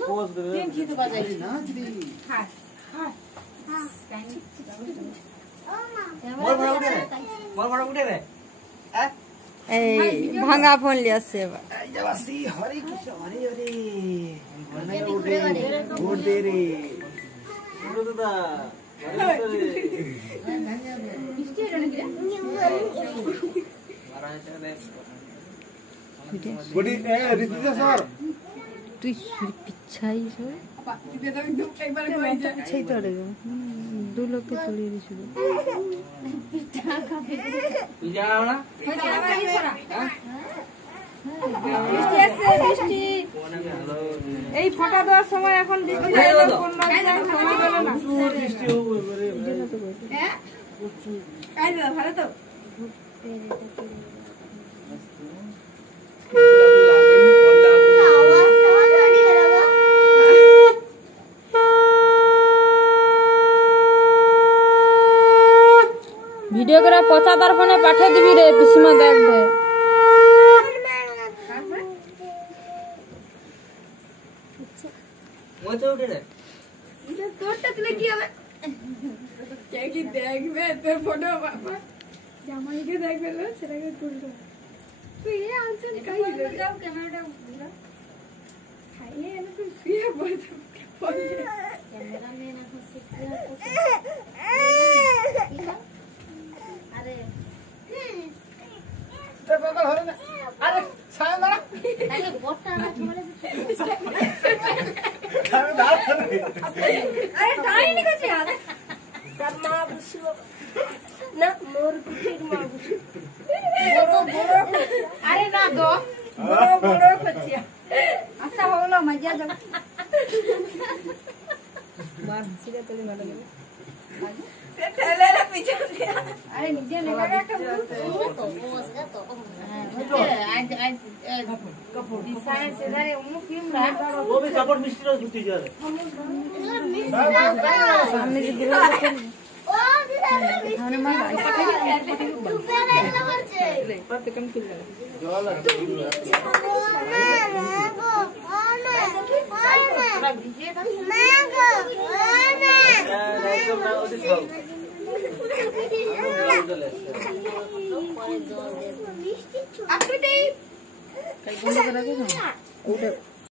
pose कर team जीत बजाई ना जी हां हां मोर बड़ा उठे रे ए भांगा फोन लिया से जवासी हरि कृष्ण हरि हरि उठे वोट दे रे उठो दादा मिस्टी रण के बड़ी ए ऋतिजा सर तू पिछाई सर ये तो एक बार कोई जा पिछाई तोड़ेगा दो लोग के तोड़ी रे शुरू पिजा आवना বৃষ্টি আছে বৃষ্টি এই ফটা দেওয়ার সময় এখন বৃষ্টি হলো কোন সময় গেল না বৃষ্টি হবে এবারে হ্যাঁ কাই দাদা ভালো তো ভিডিও করে পচাদার ফোনে পাঠিয়ে দিবি রে পিসিমা দেখবে মজা উঠে রে এটা তোরটা তুলে কি হবে কে কি দেখবে তোর ফটো বাবা জামাইকে দেখবে না সেটাকে তুললো তুই এই আনছেন কাই দিল যাও ক্যামেরাটা দিলা খাইয়ে এনে তুই শুয়ে পড়তে ক্যামেরাম্যান এখন শিখিয়ে আরে তো বাবা হরে না আরে ছায়া মারা তাহলে বটটা না চলে আমি দাঁত ধরে আরে টাইনি কাছে আরে তার মা বুঝছো না মোর কুটির মা বুঝছো বড় আরে না গো বড় কচ্ছিয়া আচ্ছা হলো মজা যাও মার হাসিটা তোলে ভালো গেল সে ঠেলেলে পিছে আরে নিজে লেখা একটা তো বসগা তো আজ কাপড় দিশারে সেদারে উমু কিমরা वो भी कपड़ मिस्त्री और जुटी जा रहे सामने से दूर ओ दिशा हमने मार पर कम किल लगा जवाला আপনি कई बंद करा के ना उधर